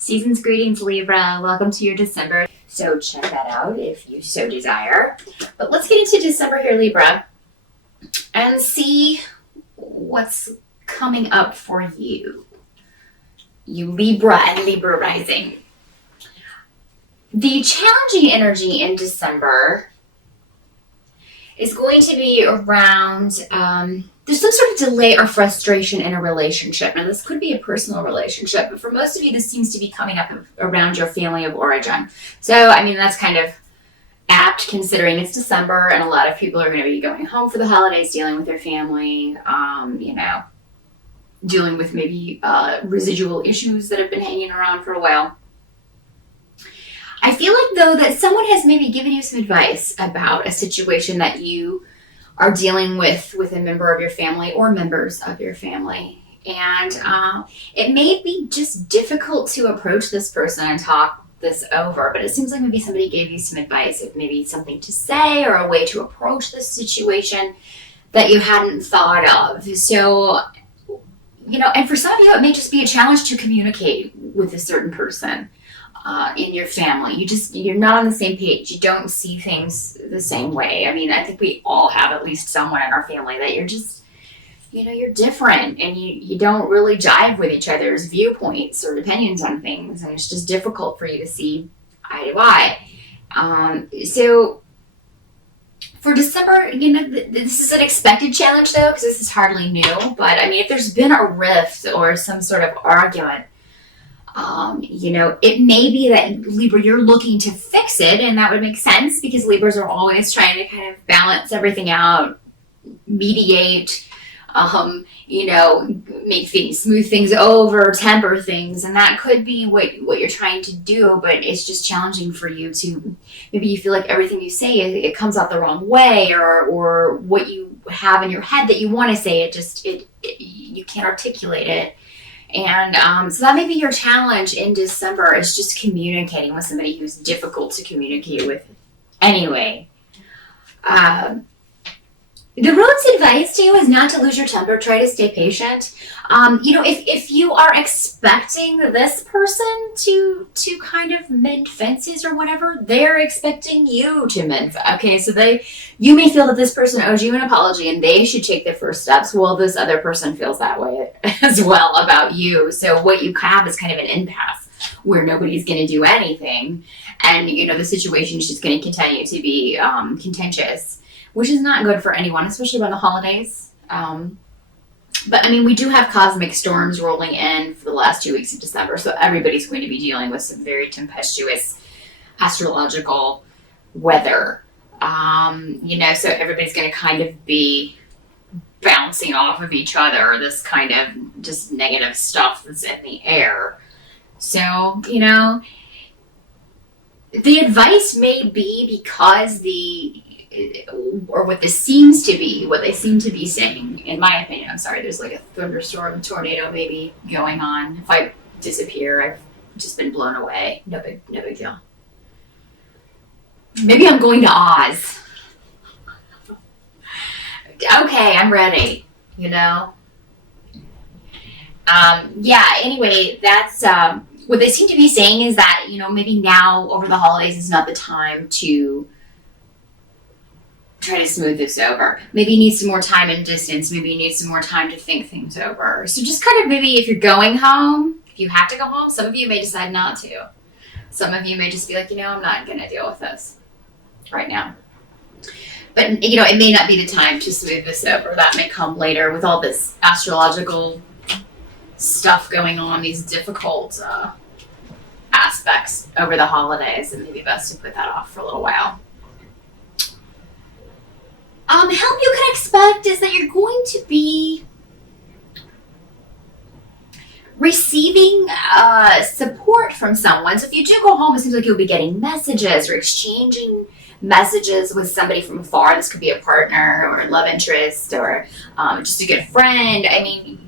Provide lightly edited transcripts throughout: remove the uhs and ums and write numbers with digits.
Season's greetings, Libra. Welcome to your December. So check that out if you so desire. But let's get into December here, Libra, and see what's coming up for you. You Libra and Libra rising. The challenging energy in December is going to be around there's some sort of delay or frustration in a relationship. Now, this could be a personal relationship, but for most of you, this seems to be coming up around your family of origin. So, I mean, that's kind of apt considering it's December and a lot of people are going to be going home for the holidays, dealing with their family, dealing with maybe residual issues that have been hanging around for a while. I feel like, though, that someone has maybe given you some advice about a situation that you are dealing with a member of your family or members of your family. And it may be just difficult to approach this person and talk this over, but it seems like maybe somebody gave you some advice of maybe something to say or a way to approach this situation that you hadn't thought of. So, and for some of you, it may just be a challenge to communicate with a certain person in your family. You're not on the same page. You don't see things the same way. I mean, I think we all have at least someone in our family that you're just, you're different and you don't really jive with each other's viewpoints or opinions on things. And it's just difficult for you to see eye to eye. So for December, this is an expected challenge though, because this is hardly new. But I mean, if there's been a rift or some sort of argument, it may be that Libra, you're looking to fix it, and that would make sense because Libras are always trying to kind of balance everything out, mediate, make things, smooth things over, temper things, and that could be what you're trying to do, but it's just challenging for you to, maybe you feel like everything you say, it comes out the wrong way, or what you have in your head that you want to say, you can't articulate it. And so that may be your challenge in December, is just communicating with somebody who's difficult to communicate with anyway. The road's advice to you is not to lose your temper. Try to stay patient. If you are expecting this person to kind of mend fences or whatever, they're expecting you to mend. Okay, so you may feel that this person owes you an apology and they should take the first steps. Well, this other person feels that way as well about you. So what you have is kind of an impasse where nobody's going to do anything, and the situation is just going to continue to be contentious, which is not good for anyone, especially around the holidays. But I mean, we do have cosmic storms rolling in for the last 2 weeks of December, so everybody's going to be dealing with some very tempestuous astrological weather. So everybody's going to kind of be bouncing off of each other, this kind of just negative stuff that's in the air. So, the advice may be because what they seem to be saying, in my opinion, I'm sorry, there's like a thunderstorm, tornado maybe going on. If I disappear, I've just been blown away. No big deal. Maybe I'm going to Oz. Okay, I'm ready, anyway, that's, what they seem to be saying is that, maybe now over the holidays is not the time to try to smooth this over. Maybe you need some more time and distance. Maybe you need some more time to think things over. So just kind of maybe if you're going home, if you have to go home, some of you may decide not to. Some of you may just be like, I'm not going to deal with this right now. But, it may not be the time to smooth this over. That may come later with all this astrological stuff going on, these difficult aspects over the holidays, and maybe best to put that off for a little while. Help you can expect is that you're going to be receiving support from someone. So if you do go home, it seems like you'll be getting messages or exchanging messages with somebody from afar. This could be a partner or a love interest or just a good friend. I mean,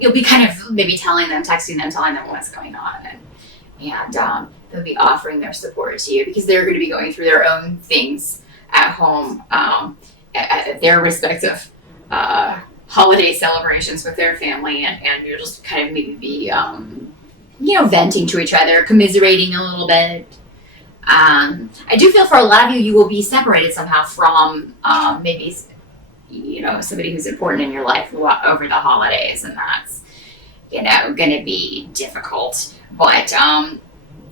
you'll be kind of maybe texting them, telling them what's going on. And they'll be offering their support to you because they're going to be going through their own things at home. At their respective holiday celebrations with their family, and you'll just kind of maybe be venting to each other, commiserating a little bit. I do feel for a lot of you, you will be separated somehow from maybe, somebody who's important in your life over the holidays, and that's, going to be difficult. But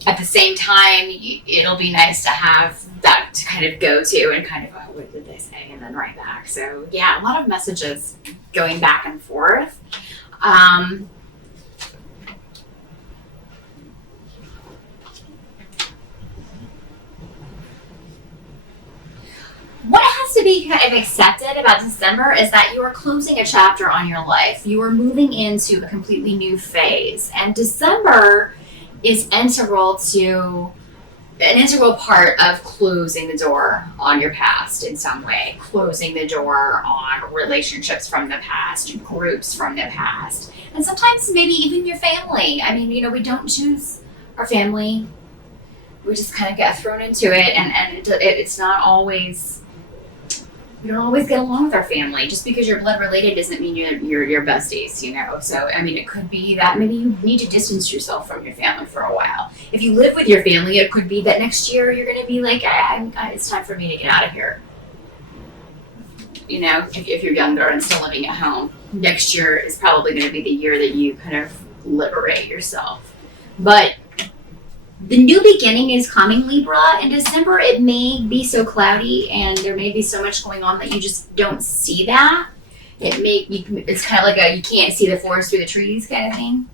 at the same time, it'll be nice to have that to kind of go to and kind of, oh, what did they say? And then right back. So yeah, a lot of messages going back and forth. What has to be kind of accepted about December is that you are closing a chapter on your life. You are moving into a completely new phase. And December is an integral part of closing the door on your past in some way, closing the door on relationships from the past, groups from the past, and sometimes maybe even your family. I mean, we don't choose our family. We just kind of get thrown into it, and it's not always... We don't always get along with our family. Just because you're blood related doesn't mean you're besties, So, I mean, it could be that maybe you need to distance yourself from your family for a while. If you live with your family, it could be that next year you're going to be like, it's time for me to get out of here. If you're younger and still living at home, next year is probably going to be the year that you kind of liberate yourself. But the new beginning is coming, Libra. In December, it may be so cloudy and there may be so much going on that you just don't see that. It's kind of like you can't see the forest through the trees kind of thing.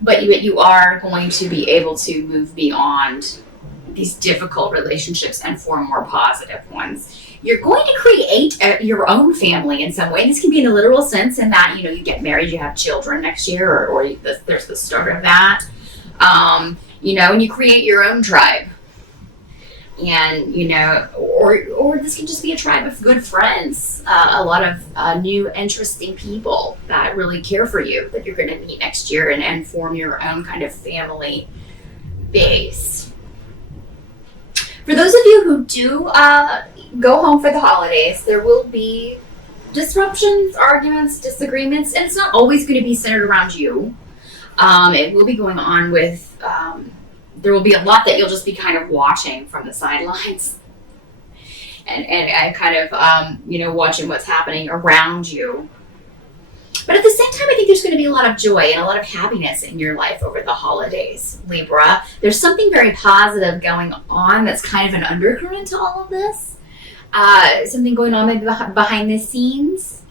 But you are going to be able to move beyond these difficult relationships and form more positive ones. You're going to create your own family in some way. This can be in a literal sense in that, you get married, you have children next year, or there's the start of that. And you create your own tribe. And, or this can just be a tribe of good friends, a lot of new, interesting people that really care for you that you're going to meet next year and form your own kind of family base. For those of you who do go home for the holidays, there will be disruptions, arguments, disagreements, and it's not always going to be centered around you. It will be going on with, there will be a lot that you'll just be kind of watching from the sidelines and kind of, watching what's happening around you. But at the same time, I think there's going to be a lot of joy and a lot of happiness in your life over the holidays, Libra. There's something very positive going on that's kind of an undercurrent to all of this. Something going on maybe behind the scenes.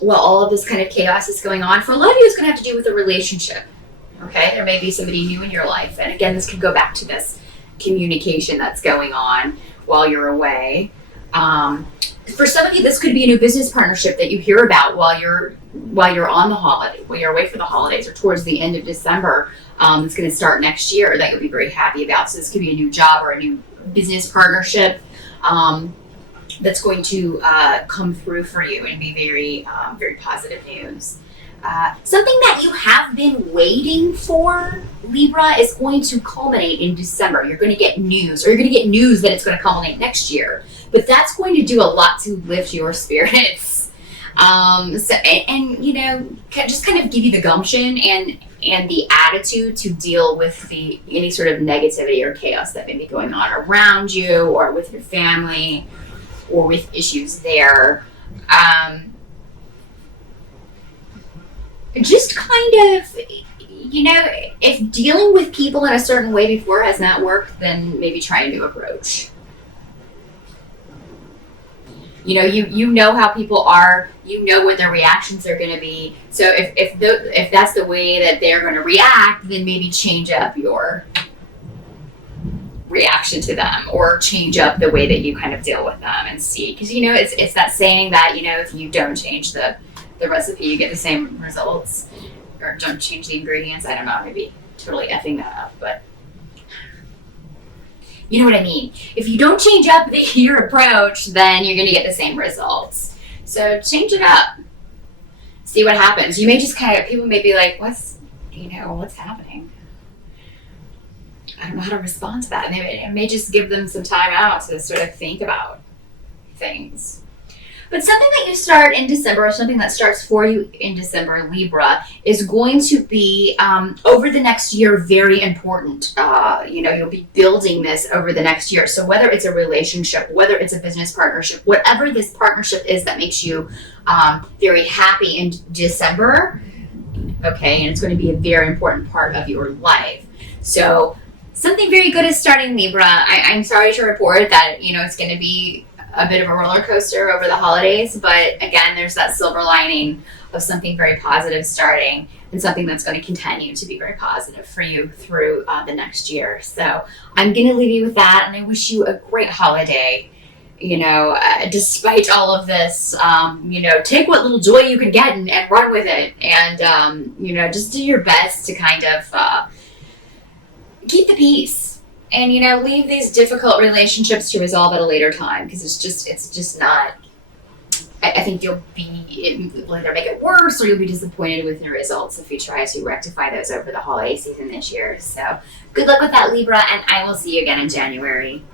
While all of this kind of chaos is going on. For a lot of you, it's going to have to do with a relationship. Okay? There may be somebody new in your life. And again, this could go back to this communication that's going on while you're away. For some of you, this could be a new business partnership that you hear about while you're on the holiday, while you're away for the holidays or towards the end of December. It's going to start next year that you'll be very happy about. So this could be a new job or a new business partnership. That's going to come through for you and be very, very positive news. Something that you have been waiting for, Libra, is going to culminate in December. You're going to get news, or you're going to get news that it's going to culminate next year. But that's going to do a lot to lift your spirits. Just kind of give you the gumption and the attitude to deal with any sort of negativity or chaos that may be going on around you or with your family, or with issues there. Just kind of, if dealing with people in a certain way before has not worked, then maybe try a new approach. You know how people are, what their reactions are going to be. So if that's the way that they're going to react, then maybe change up your reaction to them, or change up the way that you kind of deal with them and see. Because, it's that saying that, if you don't change the recipe, you get the same results. Or don't change the ingredients. I don't know, maybe totally effing that up, but you know what I mean. If you don't change up your approach, then you're going to get the same results. So change it up. See what happens. You may just people may be like, what's happening? I don't know how to respond to that. And it may just give them some time out to sort of think about things. But something that you start in December, or something that starts for you in December, Libra, is going to be over the next year very important. You'll be building this over the next year. So whether it's a relationship, whether it's a business partnership, whatever this partnership is that makes you very happy in December, okay, and it's going to be a very important part of your life. So something very good is starting, Libra. I'm sorry to report that, it's going to be a bit of a roller coaster over the holidays, but again, there's that silver lining of something very positive starting, and something that's going to continue to be very positive for you through the next year. So I'm going to leave you with that, and I wish you a great holiday. Despite all of this, take what little joy you can get and run with it, and just do your best to kind of keep the peace. And, leave these difficult relationships to resolve at a later time, because it's just not, I think you'll either make it worse, or you'll be disappointed with your results if you try to rectify those over the holiday season this year. So good luck with that, Libra, and I will see you again in January.